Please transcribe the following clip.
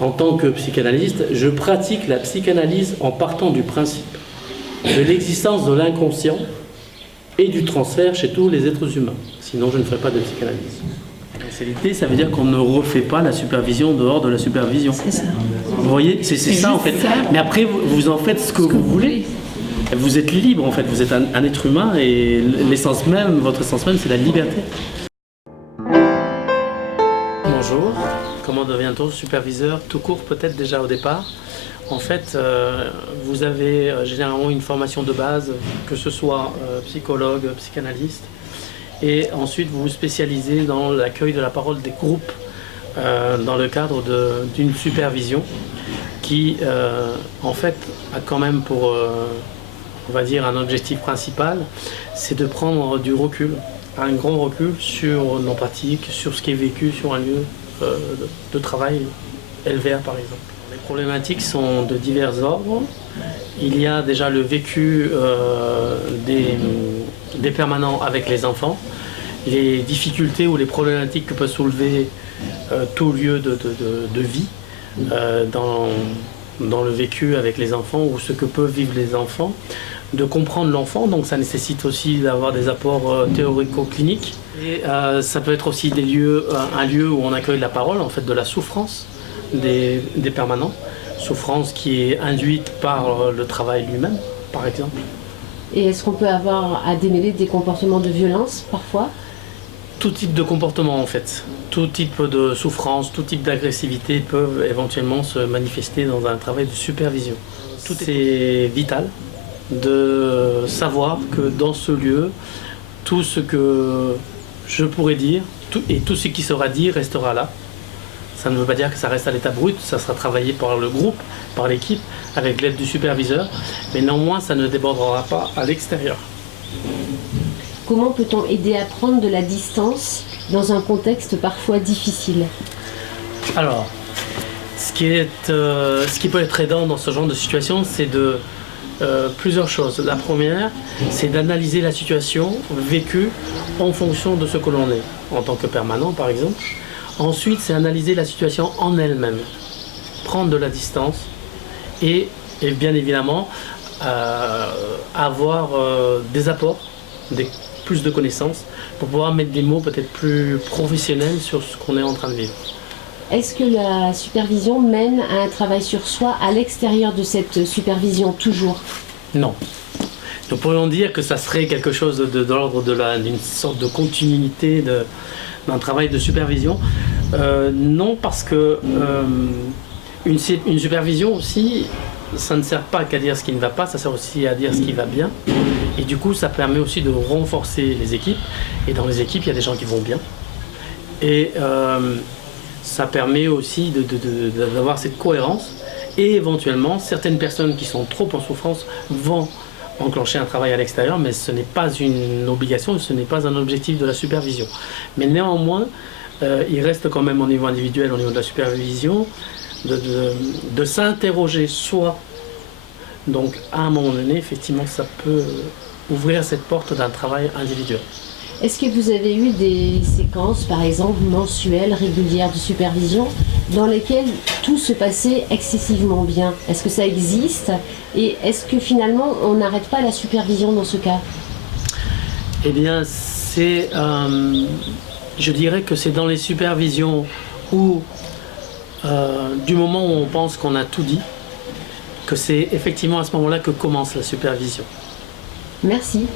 en tant que psychanalyste, je pratique la psychanalyse en partant du principe de l'existence de l'inconscient et du transfert chez tous les êtres humains. Sinon, je ne ferai pas de psychanalyse. C'est l'idée, ça veut dire qu'on ne refait pas la supervision dehors de la supervision. C'est ça. Vous voyez, c'est ça en fait. Ça. Mais après, vous en faites ce que vous voulez. Vous êtes libre en fait, vous êtes un être humain et l'essence même, votre essence même, c'est la liberté. Bonjour, comment devient-on superviseur tout court peut-être déjà au départ? En fait, vous avez généralement une formation de base, que ce soit psychologue, psychanalyste, et ensuite vous vous spécialisez dans l'accueil de la parole des groupes dans le cadre d'une supervision qui, en fait, a quand même pour, on va dire, un objectif principal, c'est de prendre du recul, un grand recul sur nos pratiques, sur ce qui est vécu sur un lieu de travail, LVA par exemple. Les problématiques sont de divers ordres. Il y a déjà le vécu des permanents avec les enfants, les difficultés ou les problématiques que peut soulever tout lieu de vie dans le vécu avec les enfants ou ce que peuvent vivre les enfants, de comprendre l'enfant, donc ça nécessite aussi d'avoir des apports théorico-cliniques. Et ça peut être aussi un lieu où on accueille la parole, en fait de la souffrance des permanents, souffrance qui est induite par le travail lui-même, par exemple. Et est-ce qu'on peut avoir à démêler des comportements de violence parfois? Tout type de comportement en fait, tout type de souffrance, tout type d'agressivité peuvent éventuellement se manifester dans un travail de supervision. Tout est vital de savoir que dans ce lieu, tout ce que je pourrais dire et tout ce qui sera dit restera là. Ça ne veut pas dire que ça reste à l'état brut, ça sera travaillé par le groupe, par l'équipe, avec l'aide du superviseur, mais néanmoins ça ne débordera pas à l'extérieur. Comment peut-on aider à prendre de la distance dans un contexte parfois difficile? Alors, ce qui peut être aidant dans ce genre de situation, c'est plusieurs choses. La première, c'est d'analyser la situation vécue en fonction de ce que l'on est, en tant que permanent par exemple. Ensuite, c'est analyser la situation en elle-même, prendre de la distance et bien évidemment avoir des apports, plus de connaissances pour pouvoir mettre des mots peut-être plus professionnels sur ce qu'on est en train de vivre. Est-ce que la supervision mène à un travail sur soi à l'extérieur de cette supervision toujours? Non. Nous pourrions dire que ça serait quelque chose de l'ordre d'une sorte de continuité d'un travail de supervision. Non, parce que une supervision aussi, ça ne sert pas qu'à dire ce qui ne va pas, ça sert aussi à dire ce qui va bien. Et du coup, ça permet aussi de renforcer les équipes. Et dans les équipes, il y a des gens qui vont bien. Et ça permet aussi d'avoir cette cohérence. Et éventuellement, certaines personnes qui sont trop en souffrance vont enclencher un travail à l'extérieur, mais ce n'est pas une obligation, ce n'est pas un objectif de la supervision. Mais néanmoins, il reste quand même au niveau individuel, au niveau de la supervision, de s'interroger soi. Donc à un moment donné, effectivement, ça peut ouvrir cette porte d'un travail individuel. Est-ce que vous avez eu des séquences, par exemple, mensuelles, régulières de supervision, dans lesquelles tout se passait excessivement bien? Est-ce que ça existe? Et est-ce que finalement, on n'arrête pas la supervision dans ce cas? Eh bien, je dirais que c'est dans les supervisions où, du moment où on pense qu'on a tout dit, que c'est effectivement à ce moment-là que commence la supervision. Merci.